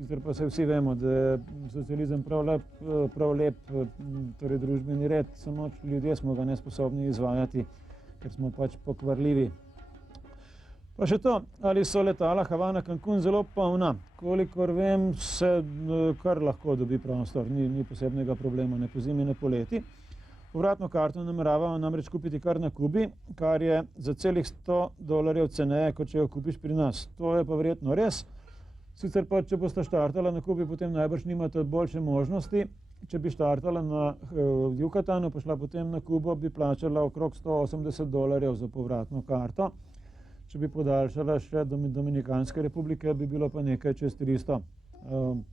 Sicer pa se vsi vemo, da je socializem prav lep torej družbeni red, samo ljudje smo ga nesposobni izvajati, ker smo pač pokvarljivi. Pa še to, ali so letala Havana-Cancun zelo polna. Kolikor vem, se kar lahko dobi prostor, ni posebnega problema, ne pozimi, ne poleti. Povratno karto nameravajo namreč kupiti kar na Kubi, kar je za celih $100 ceneje, kot če jo kupiš pri nas. To je pa verjetno res. Sicer pa, če boste štartala na Kubi, potem najbrž nimate boljše možnosti. Če bi štartala na Yucatanu, pa šla potem na Kubo, bi plačala okrog $180 za povratno karto. Če bi podaljšala še do Dominikanske republike, bi bilo pa nekaj čez 300.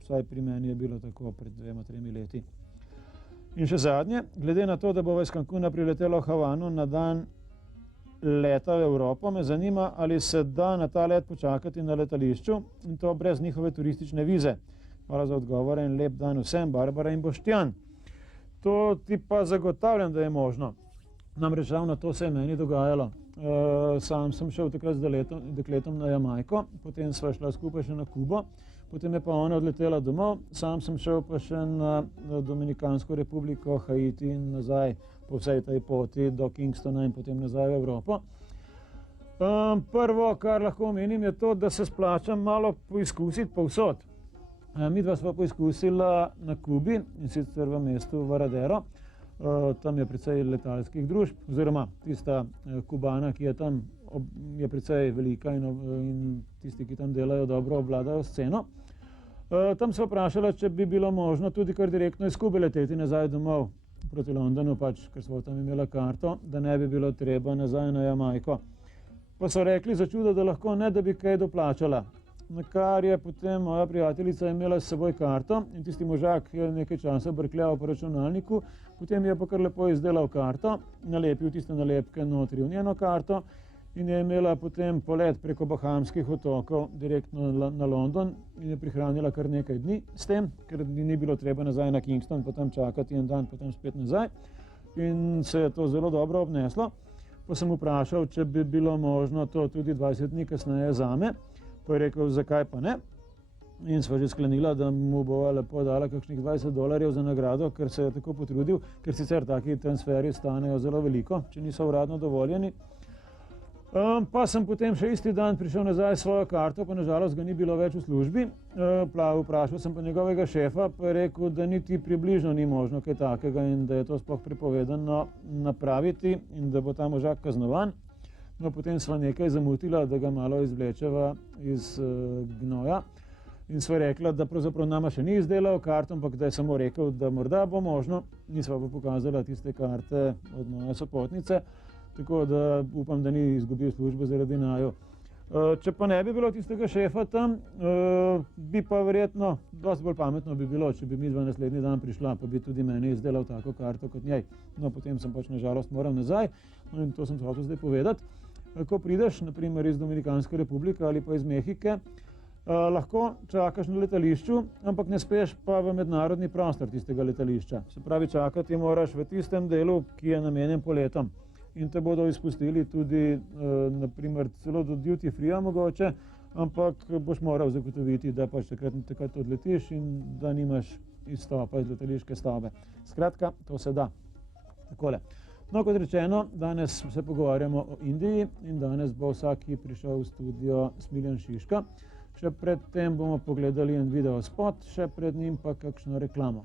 Vsaj pri meni je bilo tako pred 2-3 leti. In še zadnje, glede na to, da bova iz Cancuna priletela v Havano na dan leta v Evropo, me zanima, ali se da na ta let počakati na letališču in to brez njihove turistične vize. Hvala za odgovore in lep dan vsem, Barbara in Boštjan. To ti pa zagotavljam, da je možno. Namreč ravno to se je meni dogajalo. Sam sem šel takrat z dekletom na Jamajko, potem sva šla skupaj še na Kubo, potem je pa ona odletela domov, sam sem šel pa še na Dominikansko republiko, Haiti in nazaj po vsej tej poti do Kingstona in potem nazaj v Evropo. Prvo, kar lahko omenim, je to, da se splačam malo poizkusiti povsod. Midva sva poizkusila na Kubi, in sicer v mestu Varadero. Tam je precej letalskih družb, oziroma tista Kubana, ki je tam, je precej velika in tisti, ki tam delajo, dobro obvladajo sceno. Tam sva vprašala, če bi bilo možno tudi kar direktno iz Kube leteti nazaj domov proti Londonu, pač, ker sva tam imela karto, da ne bi bilo treba nazaj na Jamajko. Pa so rekli za čudo, da lahko ne, da bi kaj doplačala. Na kar je potem moja prijateljica imela s seboj karto in tisti možak je nekaj časa brkljal po računalniku, potem je pa kar lepo izdelal karto, nalepil tiste nalepke notri v njeno karto in je imela potem polet preko Bahamskih otokov direktno na London in je prihranila kar nekaj dni s tem, ker ni bilo treba nazaj na Kingston, potem čakati en dan, potem spet nazaj in se je to zelo dobro obneslo. Pa sem vprašal, če bi bilo možno to tudi 20 dni kasneje zame. Pa je rekel, zakaj pa ne. In sva že sklenila, da mu bova lepo dala kakšnih $20 za nagrado, ker se je tako potrudil, ker sicer taki transferi stanejo zelo veliko, če niso uradno dovoljeni. Pa sem potem še isti dan prišel nazaj s svojo karto, pa nažalost ga ni bilo več v službi. Vprašal sem pa njegovega šefa, pa je rekel, da niti približno ni možno kaj takega in da je to sploh prepovedano napraviti in da bo ta možak kaznovan. No, potem sva nekaj zamutila, da ga malo izvlečeva iz gnoja in sva rekla, da pravzaprav nama še ni izdelal karto, ampak da je samo rekel, da morda bo možno. Nisva pa pokazala tiste karte od moje sopotnice, tako da upam, da ni izgubil službe zaradi naju. Če pa ne bi bilo tistega šefa tam, bi pa verjetno dosti bolj pametno bi bilo, če bi midva naslednji dan prišla, pa bi tudi meni izdelal tako karto kot njej. No, potem sem pač nažalost moral nazaj, no in to sem hotel zdaj povedati. Ko prideš, naprimer iz Dominikanske republike ali pa iz Mehike, lahko čakaš na letališču, ampak ne speš pa v mednarodni prostor tistega letališča. Se pravi, čakati moraš v tistem delu, ki je namenjen poletom. In te bodo izpustili tudi, naprimer, celo do duty free-a mogoče, ampak boš moral zagotoviti, da pač takrat odletiš in da nimaš izstopa iz letališke stavbe. Skratka, to se da. Takole. No, kot rečeno, danes se pogovarjamo o Indiji in danes bo vsaki prišel v studio Smiljan Šiška. Še pred tem bomo pogledali en video spot, še pred njim pa kakšno reklamo.